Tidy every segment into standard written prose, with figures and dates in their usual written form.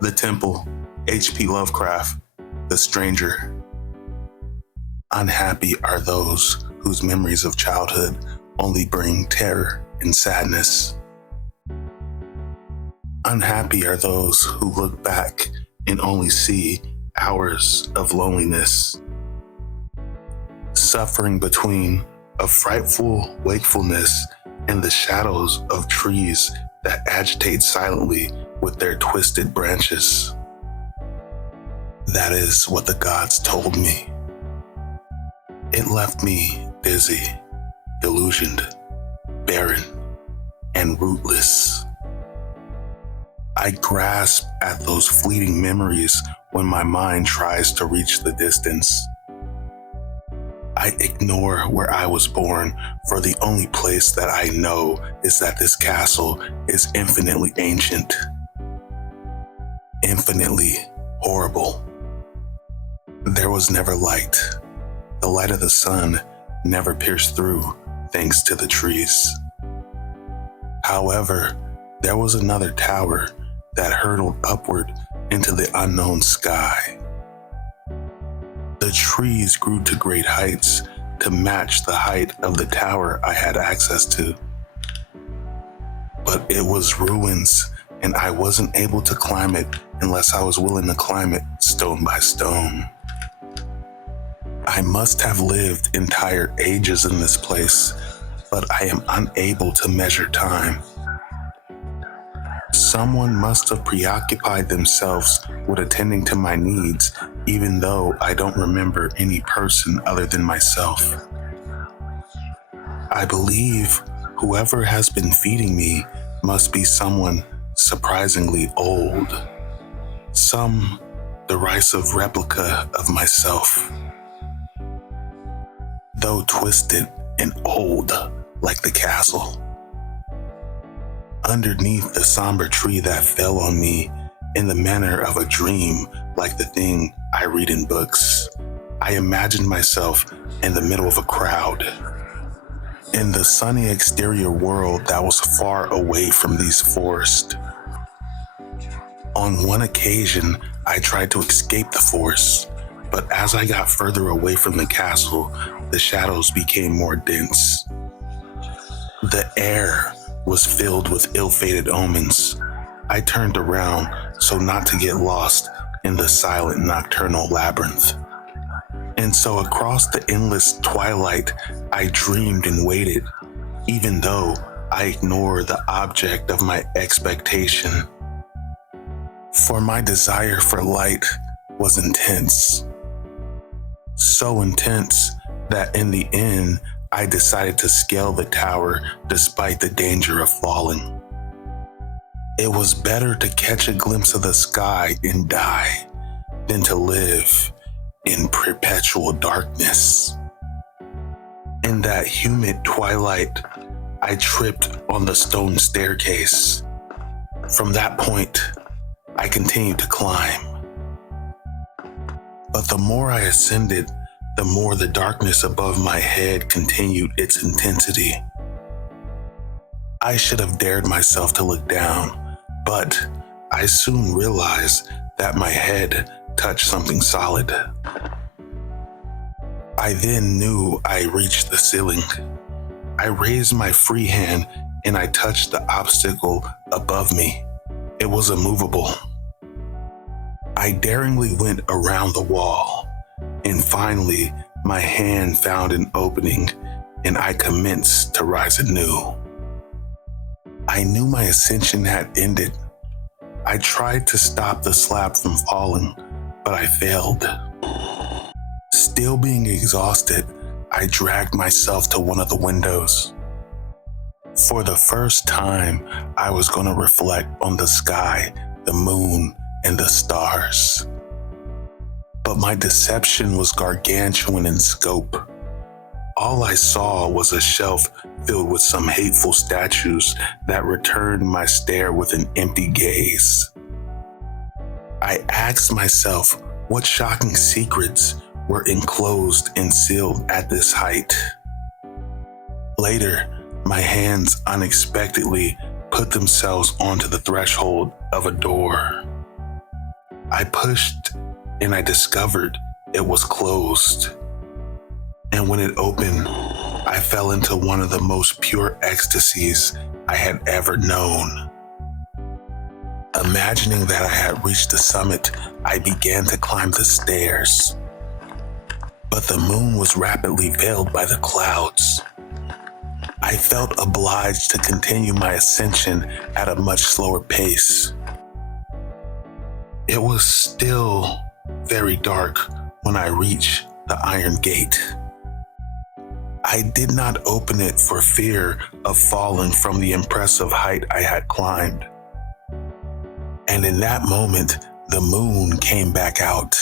The Temple, H.P. Lovecraft, The Stranger. Unhappy are those whose memories of childhood only bring terror and sadness. Unhappy are those who look back and only see hours of loneliness, suffering between a frightful wakefulness and the shadows of trees that agitate silently with their twisted branches. That is what the gods told me. It left me dizzy, delusioned, barren, and rootless. I grasp at those fleeting memories when my mind tries to reach the distance. I ignore where I was born, for the only place that I know is that this castle is infinitely ancient, infinitely horrible. There was never light. The light of the sun never pierced through, thanks to the trees. However, there was another tower that hurtled upward into the unknown sky. The trees grew to great heights to match the height of the tower I had access to. But it was ruins, and I wasn't able to climb it unless I was willing to climb it stone by stone. I must have lived entire ages in this place, but I am unable to measure time. Someone must have preoccupied themselves with attending to my needs, even though I don't remember any person other than myself. I believe whoever has been feeding me must be someone surprisingly old, some derisive replica of myself. Though twisted and old like the castle. Underneath the somber tree that fell on me in the manner of a dream, like the thing I read in books, I imagined myself in the middle of a crowd, in the sunny exterior world that was far away from these forests. On one occasion, I tried to escape the forest, but as I got further away from the castle, the shadows became more dense. The air was filled with ill-fated omens. I turned around so not to get lost in the silent nocturnal labyrinth. And so across the endless twilight, I dreamed and waited, even though I ignored the object of my expectation. For my desire for light was intense. So intense that in the end, I decided to scale the tower despite the danger of falling. It was better to catch a glimpse of the sky and die than to live in perpetual darkness. In that humid twilight, I tripped on the stone staircase. From that point, I continued to climb. But the more I ascended, the more the darkness above my head continued its intensity. I should have dared myself to look down, but I soon realized that my head touched something solid. I then knew I reached the ceiling. I raised my free hand and I touched the obstacle above me. It was immovable. I daringly went around the wall. And finally, my hand found an opening and I commenced to rise anew. I knew my ascension had ended. I tried to stop the slab from falling, but I failed. Still being exhausted, I dragged myself to one of the windows. For the first time, I was going to reflect on the sky, the moon, and the stars. But my deception was gargantuan in scope. All I saw was a shelf filled with some hateful statues that returned my stare with an empty gaze. I asked myself what shocking secrets were enclosed and sealed at this height. Later, my hands unexpectedly put themselves onto the threshold of a door. I pushed and I discovered it was closed. And when it opened, I fell into one of the most pure ecstasies I had ever known. Imagining that I had reached the summit, I began to climb the stairs. But the moon was rapidly veiled by the clouds. I felt obliged to continue my ascension at a much slower pace. It was still very dark when I reached the iron gate. I did not open it for fear of falling from the impressive height I had climbed. And in that moment, the moon came back out.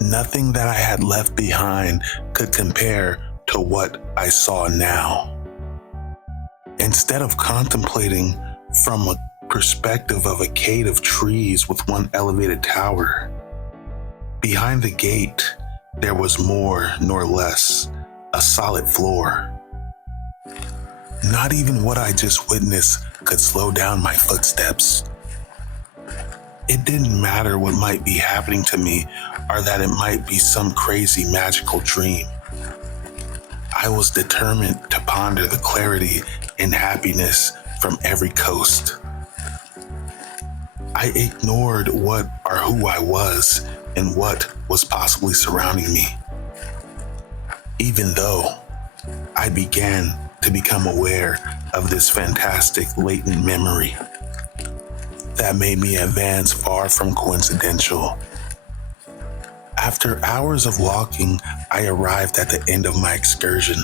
Nothing that I had left behind could compare to what I saw now. Instead of contemplating from a perspective of a cave of trees with one elevated tower, behind the gate, there was more nor less a solid floor. Not even what I just witnessed could slow down my footsteps. It didn't matter what might be happening to me or that it might be some crazy magical dream. I was determined to ponder the clarity and happiness from every coast. I ignored what or who I was and what was possibly surrounding me. Even though I began to become aware of this fantastic latent memory that made me advance far from coincidental. After hours of walking, I arrived at the end of my excursion.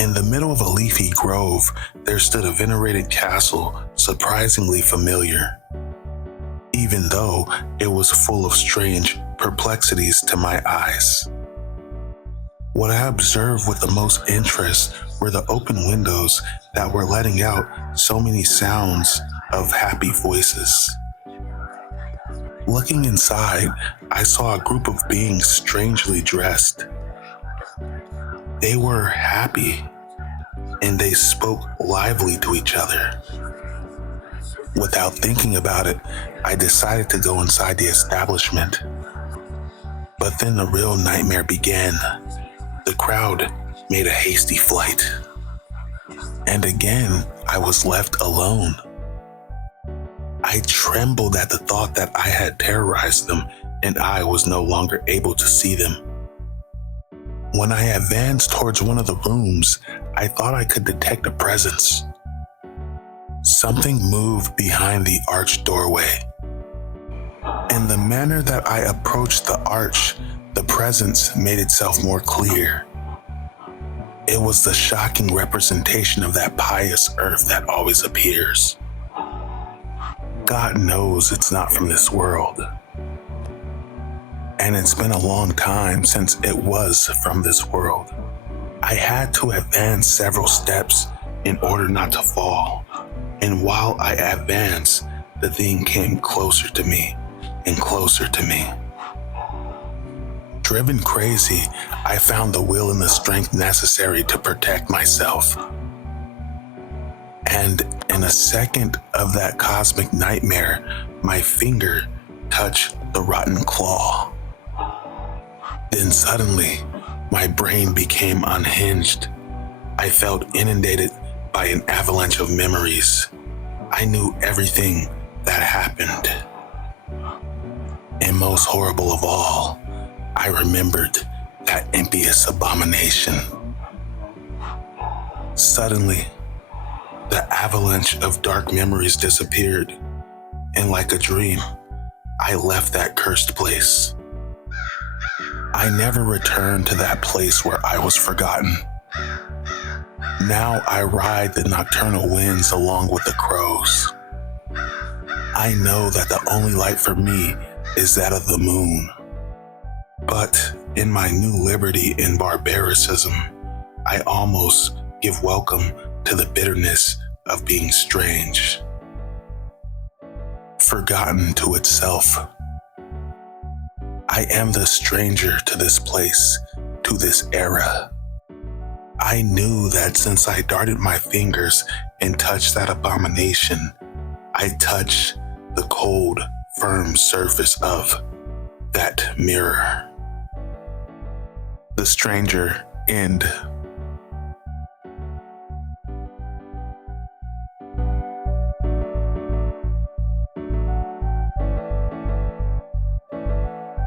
In the middle of a leafy grove, there stood a venerated castle, surprisingly familiar, even though it was full of strange perplexities to my eyes. What I observed with the most interest were the open windows that were letting out so many sounds of happy voices. Looking inside, I saw a group of beings strangely dressed. They were happy, and they spoke lively to each other. Without thinking about it, I decided to go inside the establishment. But then the real nightmare began. The crowd made a hasty flight. And again, I was left alone. I trembled at the thought that I had terrorized them and I was no longer able to see them. When I advanced towards one of the rooms, I thought I could detect a presence. Something moved behind the arched doorway. In the manner that I approached the arch, the presence made itself more clear. It was the shocking representation of that pious earth that always appears. God knows it's not from this world. And it's been a long time since it was from this world. I had to advance several steps in order not to fall. And while I advanced, the thing came closer to me and closer to me. Driven crazy, I found the will and the strength necessary to protect myself. And in a second of that cosmic nightmare, my finger touched the rotten claw. Then suddenly, my brain became unhinged. I felt inundated by an avalanche of memories. I knew everything that happened. And most horrible of all, I remembered that impious abomination. Suddenly, the avalanche of dark memories disappeared, and like a dream, I left that cursed place. I never returned to that place where I was forgotten. Now I ride the nocturnal winds along with the crows. I know that the only light for me is that of the moon. But in my new liberty and barbaricism, I almost give welcome to the bitterness of being strange, forgotten to itself. I am the stranger to this place, to this era. I knew that since I darted my fingers and touched that abomination, I touched the cold, firm surface of that mirror. The stranger, end.